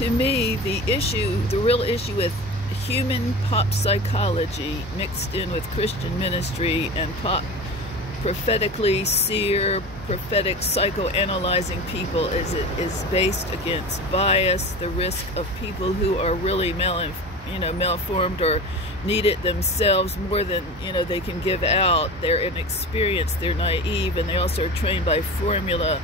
To me, the real issue with human pop psychology mixed in with Christian ministry and pop prophetically seer, prophetic psychoanalyzing people is based against bias, the risk of people who are really malformed or need it themselves more than they can give out. They're inexperienced, they're naive, and they also are trained by formula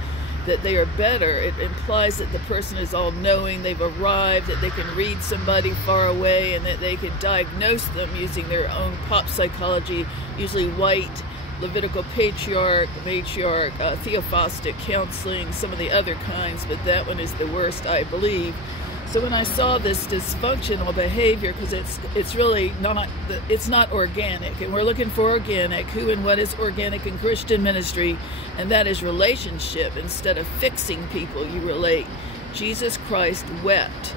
that they are better. It implies that the person is all-knowing, they've arrived, that they can read somebody far away, and that they can diagnose them using their own pop psychology, usually white, Levitical patriarch, matriarch, theophostic counseling, some of the other kinds, but that one is the worst, I believe. So when I saw this dysfunctional behavior, because it's really not, it's not organic, and we're looking for organic. Who and what is organic in Christian ministry? And that is relationship. Instead of fixing people, you relate. Jesus Christ wept.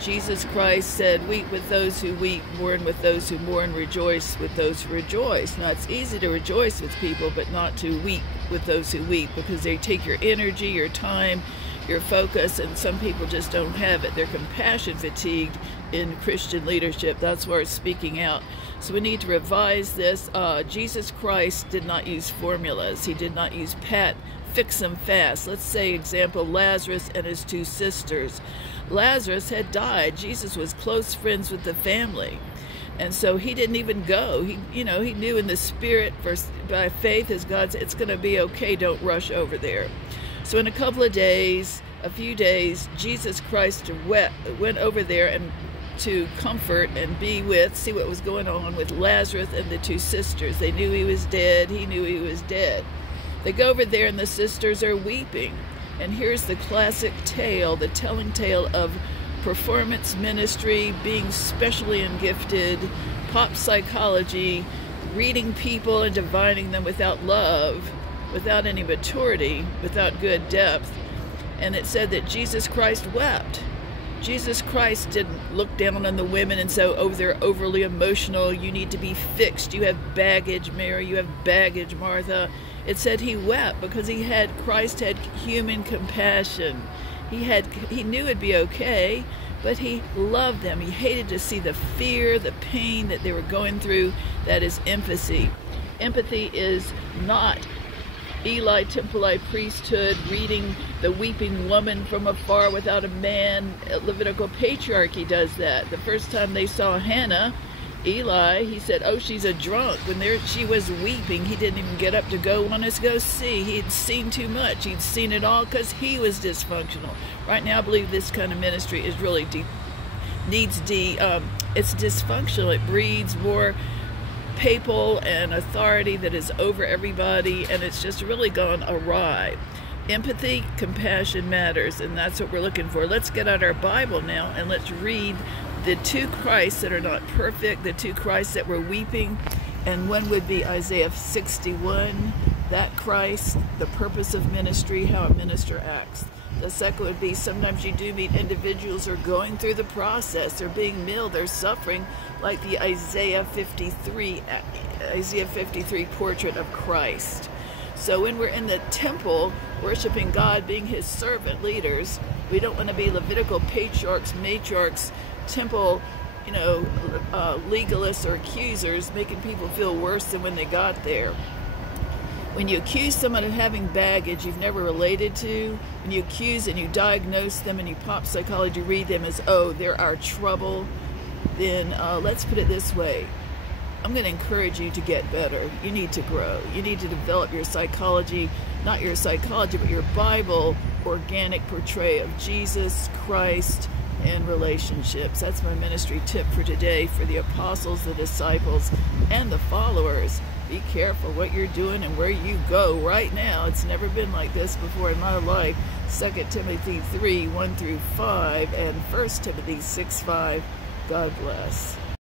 Jesus Christ said, weep with those who weep, mourn with those who mourn, rejoice with those who rejoice. Now, it's easy to rejoice with people, but not to weep with those who weep, because they take your energy, your time, your focus, and some people just don't have it. They're compassion fatigued in Christian leadership. That's where it's speaking out. So we need to revise this. Jesus Christ did not use formulas. He did not use fix them fast. Let's say, example, Lazarus and his two sisters. Lazarus had died. Jesus was close friends with the family, and so he didn't even go. He knew in the spirit, by faith, as God said, it's going to be okay. Don't rush over there. So in a few days, Jesus Christ went over there and to comfort and be with, see what was going on with Lazarus and the two sisters. They knew he was dead. He knew he was dead. They go over there and the sisters are weeping. And here's the classic tale, the telling tale of performance ministry, being specially gifted, pop psychology, reading people and dividing them without love, without any maturity, without good depth. And it said that Jesus Christ wept. Jesus Christ didn't look down on the women and say, oh, they're overly emotional, you need to be fixed, you have baggage, Mary, you have baggage, Martha. It said he wept because Christ had human compassion. He knew it'd be okay, but he loved them. He hated to see the fear, the pain that they were going through. That is empathy. Empathy is not Eli Templite priesthood, reading the weeping woman from afar without a man. Levitical patriarchy does that. The first time they saw Hannah, Eli, he said, oh, she's a drunk. When she was weeping, he didn't even get up to want us to go see. He had seen too much. He'd seen it all because he was dysfunctional. Right now, I believe this kind of ministry is really it's dysfunctional. It breeds more papal and authority that is over everybody, and it's just really gone awry. Empathy, compassion matters, and that's what we're looking for. Let's get out our Bible now and let's read the two Christs that are not perfect, the two Christs that were weeping, and one would be Isaiah 61, that Christ, the purpose of ministry, how a minister acts. The second would be sometimes you do meet individuals who are going through the process, they're being milled, they're suffering, like the Isaiah 53 portrait of Christ. So when we're in the temple, worshiping God, being his servant leaders, we don't want to be Levitical patriarchs, matriarchs, temple, legalists or accusers, making people feel worse than when they got there. When you accuse someone of having baggage you've never related to, when you accuse and you diagnose them and you pop psychology read them as, oh, they're our trouble, then let's put it this way. I'm going to encourage you to get better. You need to grow. You need to develop your psychology, not your psychology, but your Bible organic portrayal of Jesus Christ and relationships. That's my ministry tip for today for the apostles, the disciples, and the followers. Be careful what you're doing and where you go right now. It's never been like this before in my life. 2 Timothy 3, 1 through 5, and 1 Timothy 6, 5. God bless.